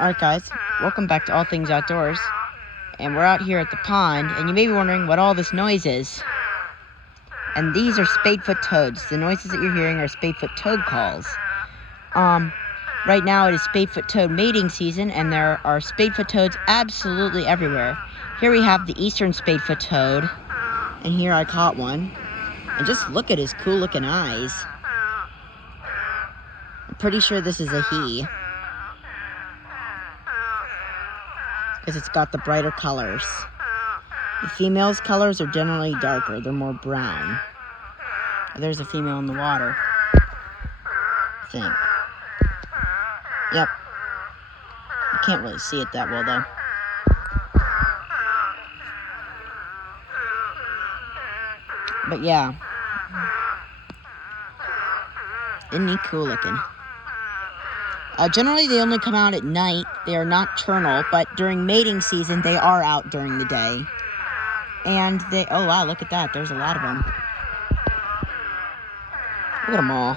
Alright guys, welcome back to All Things Outdoors. And we're out here at the pond, and you may be wondering what all this noise is. And these are spadefoot toads. The noises that you're hearing are spadefoot toad calls. Right now it is spadefoot toad mating season, and there are spadefoot toads absolutely everywhere. Here we have the eastern spadefoot toad, and here I caught one. And just look at his cool looking eyes. I'm pretty sure this is a he, because it's got the brighter colors. The female's colors are generally darker, they're more brown. There's a female in the water, I think. Yep. You can't really see it that well though. But yeah. Isn't he cool looking? Generally, they only come out at night. They are nocturnal, but during mating season, they are out during the day. And they... Oh, wow, look at that. There's a lot of them. Look at them all.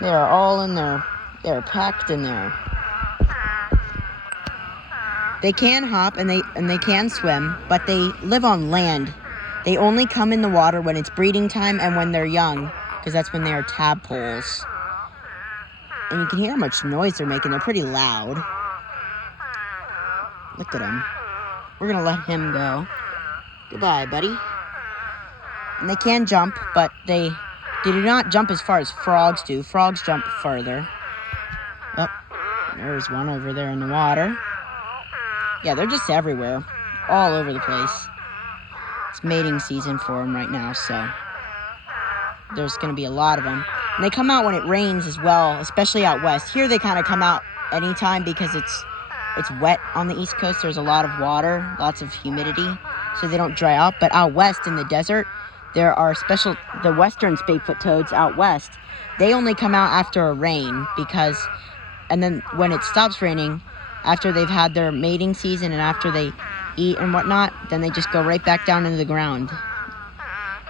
They are all in there. They're packed in there. They can hop and they can swim, but they live on land. They only come in the water when it's breeding time and when they're young, because that's when they are tadpoles. And you can hear how much noise they're making. They're pretty loud. Look at them. We're going to let him go. Goodbye, buddy. And they can jump, but they do not jump as far as frogs do. Frogs jump further. Oh, there's one over there in the water. Yeah, they're just everywhere. All over the place. It's mating season for them right now, so there's going to be a lot of them. And they come out when it rains as well, especially out west. Here they kind of come out anytime because it's wet on the East Coast. There's a lot of water, lots of humidity, so they don't dry out. But out west in the desert, there are the western spadefoot toads out west. They only come out after a rain and then when it stops raining, after they've had their mating season and after they eat and whatnot, then they just go right back down into the ground.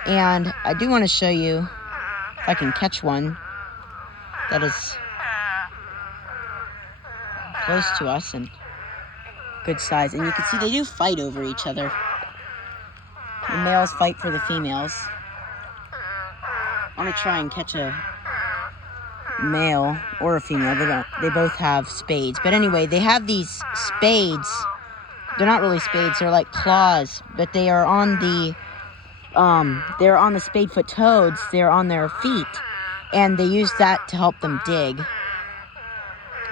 And I do want to show you if I can catch one that is close to us and good size. And you can see they do fight over each other. The males fight for the females. I want to try and catch a male or a female. They both have spades. But anyway, they have these spades. They're not really spades, they're like claws, but they are on the spadefoot toads. They're on their feet, and they use that to help them dig.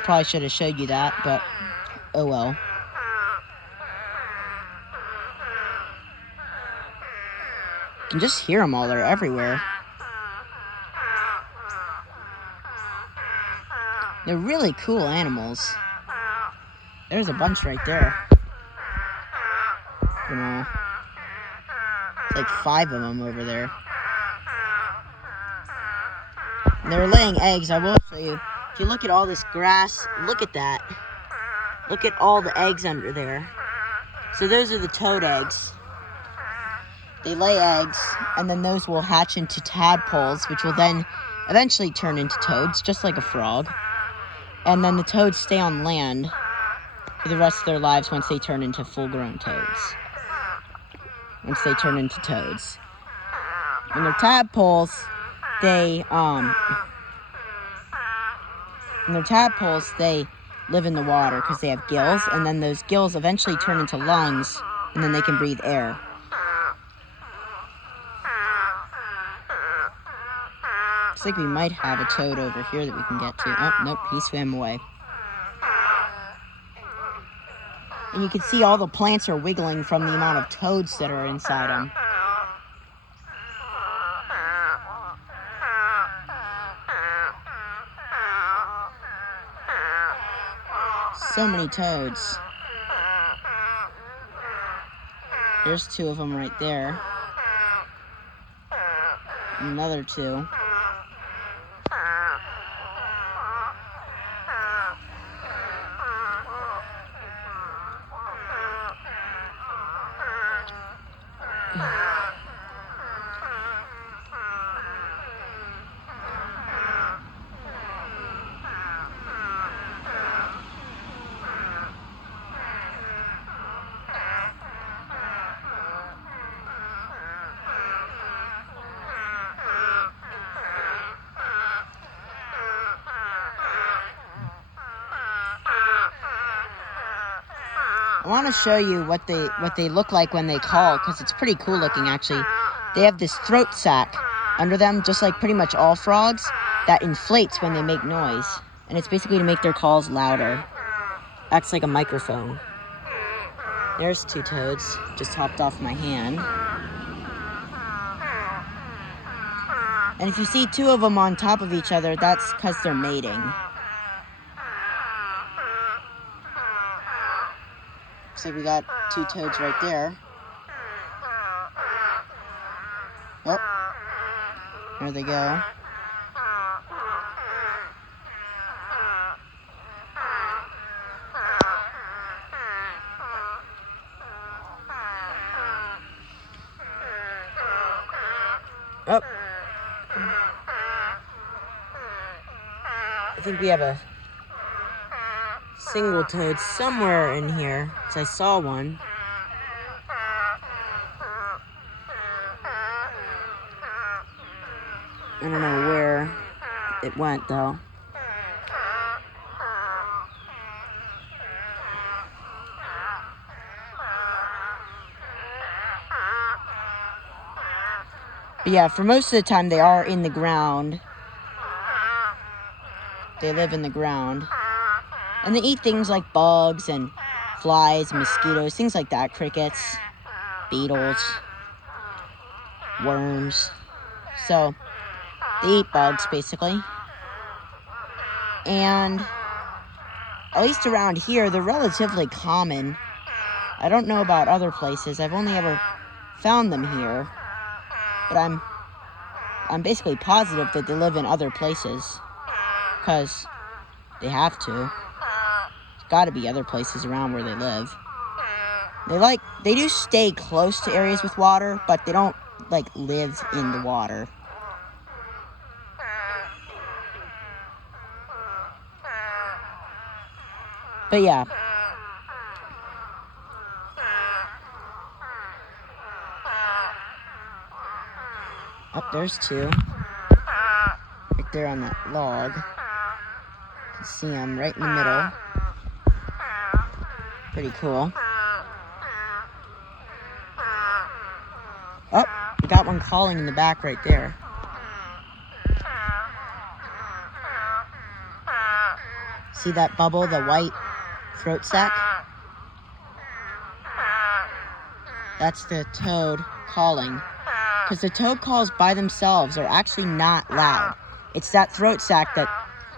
Probably should have showed you that, but oh well. You can just hear them all, they're everywhere. They're really cool animals. There's a bunch right there. You know, it's like 5 of them over there. And they're laying eggs. I will show you. If you look at all this grass, look at that. Look at all the eggs under there. So those are the toad eggs. They lay eggs, and then those will hatch into tadpoles, which will then eventually turn into toads, just like a frog. And then the toads stay on land for the rest of their lives once they turn into full-grown toads. When they're tadpoles, they live in the water because they have gills, and then those gills eventually turn into lungs, and then they can breathe air. Looks like we might have a toad over here that we can get to. Oh, nope, he swam away. And you can see all the plants are wiggling from the amount of toads that are inside them. So many toads. There's 2 of them right there. Another 2. want to show you what they look like when they call, because it's pretty cool looking actually. They have this throat sac under them, just like pretty much all frogs, that inflates when they make noise. And it's basically to make their calls louder. Acts like a microphone. There's two toads, just hopped off my hand. And if you see two of them on top of each other, that's because they're mating. Looks like we got two toads right there. Oh, there they go. Oh, I think we have a single toad somewhere in here, because I saw one. I don't know where it went though. But yeah, for most of the time they are in the ground. They live in the ground. And they eat things like bugs and flies, mosquitoes, things like that. Crickets, beetles, worms. So, they eat bugs, basically. And at least around here, they're relatively common. I don't know about other places. I've only ever found them here. But I'm basically positive that they live in other places. Because they have to. There's got to be other places around where they live. They do stay close to areas with water, but they don't, live in the water. But yeah. Oh, there's two. Right there on that log. You can see them right in the middle. Pretty cool. Oh, we got one calling in the back right there. See that bubble, the white throat sac? That's the toad calling. Because the toad calls by themselves are actually not loud. It's that throat sac that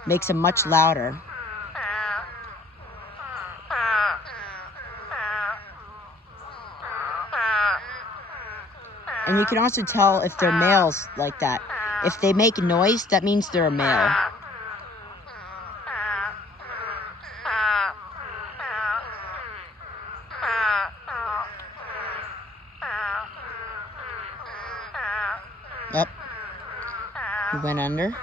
makes them much louder. And you can also tell if they're males like that. If they make noise, that means they're a male. Yep. He went under.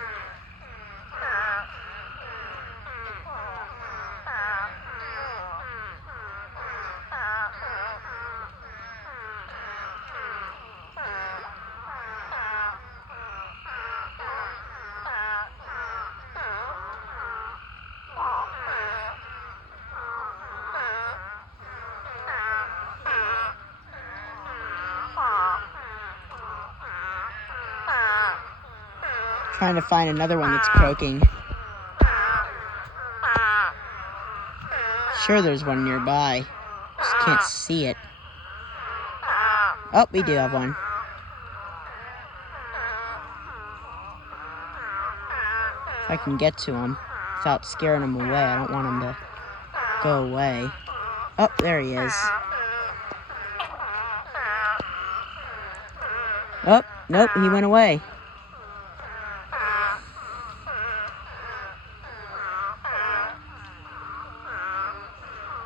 Trying to find another one that's croaking. Sure, there's one nearby. Just can't see it. Oh, we do have one. If I can get to him without scaring him away. I don't want him to go away. Oh, there he is. Oh, nope, he went away.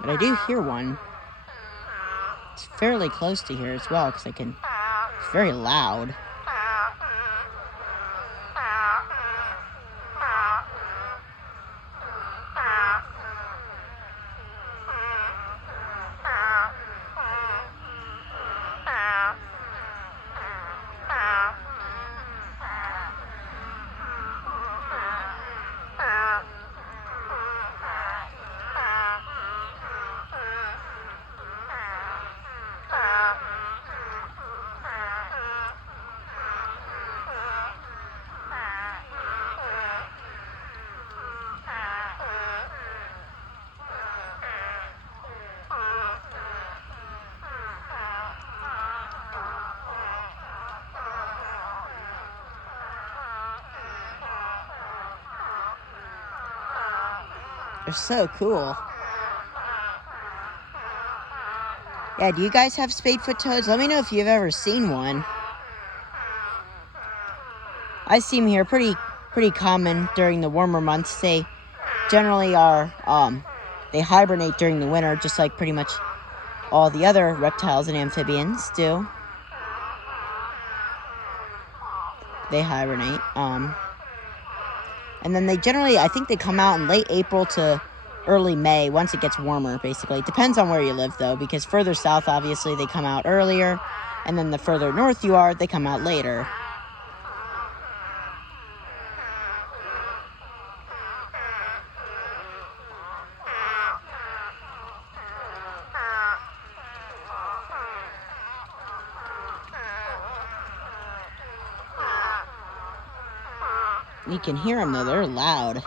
But I do hear one. It's fairly close to here as well, because it's very loud. They're so cool. Yeah, do you guys have spadefoot toads? Let me know if you've ever seen one. I see them here pretty common during the warmer months. They generally are, they hibernate during the winter, just like pretty much all the other reptiles and amphibians do. They hibernate. And then they generally, I think they come out in late April to early May once it gets warmer, basically. It depends on where you live, though, because further south, obviously, they come out earlier. And then the further north you are, they come out later. You can hear them, though. They're loud.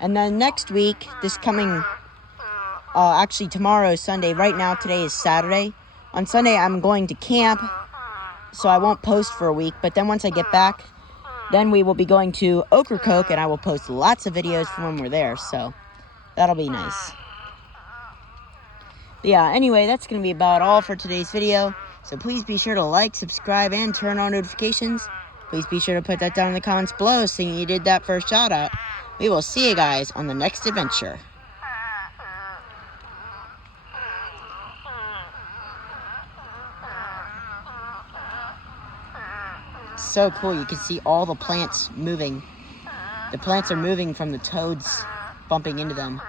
And then next week, this coming, actually tomorrow is Sunday. Right now, today is Saturday. On Sunday, I'm going to camp, so I won't post for a week. But then once I get back, then we will be going to Ocracoke, and I will post lots of videos from when we're there. So that'll be nice. But yeah, anyway, that's going to be about all for today's video. So please be sure to like, subscribe, and turn on notifications. Please be sure to put that down in the comments below saying you did that first shout out. We will see you guys on the next adventure. So cool, you can see all the plants moving. The plants are moving from the toads bumping into them.